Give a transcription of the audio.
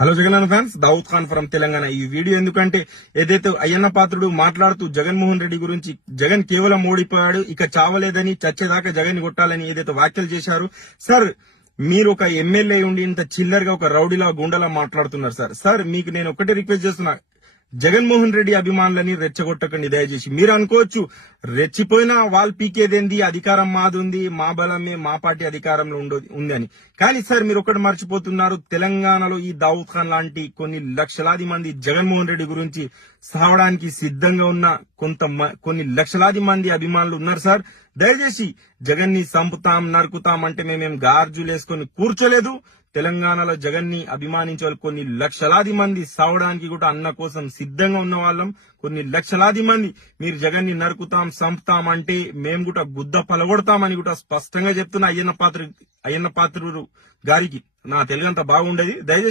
Hello Jagan fans, Dawood Khan from Telangana. ఈ video ఎందుకంటే ఏదైతే అయ్యన్న పాత్రుడు మాట్లాడుతూ జగన్మోహన్ రెడ్డి గురించి జగన్ కేవలం ఓడిపోయాడు, ఇక చావలేదని, చచ్చేదాకా జగన్ కొట్టాలని ఏదైతే వ్యాఖ్యలు చేశారు సార్. మీరు ఒక ఎమ్మెల్యే ఉండి ఇంత చిల్లరగా ఒక రౌడీలా గుండలా మాట్లాడుతున్నారు సార్. మీకు నేను ఒకటే రిక్వెస్ట్ చేస్తున్నా, జగన్మోహన్ రెడ్డి అభిమానులని రెచ్చగొట్టకండి దయచేసి. మీరు అనుకోవచ్చు రెచ్చిపోయినా వాళ్ళు పీకేదేంది, అధికారం మాదుంది, మా బలమే, మా పార్టీ అధికారంలో ఉంది అని. కానీ సార్ మీరు ఒకటి మర్చిపోతున్నారు, తెలంగాణలో ఈ దావుద్ ఖాన్ లాంటి కొన్ని లక్షలాది మంది జగన్మోహన్ రెడ్డి గురించి సావడానికి సిద్ధంగా ఉన్న కొన్ని లక్షలాది మంది అభిమానులు ఉన్నారు సార్. దయచేసి జగన్ ని సంపుతాం, నరుకుతాం అంటే మేమేం గార్జులేసుకొని కూర్చోలేదు. తెలంగాణలో జగన్ ని అభిమానించే వాళ్ళు కొన్ని లక్షలాది మంది సావడానికి కూడా అన్న కోసం సిద్ధంగా ఉన్న వాళ్ళం. కొన్ని లక్షలాది మంది మీరు జగన్ ని నరుకుతాం, సంపుతాం అంటే మేము కూడా గుద్ద పలగొడతామని కూడా స్పష్టంగా చెప్తున్నా అయ్యన్న పాత్రుడు గారికి. నా తెలుగు అంత బాగుండేది. దయచేసి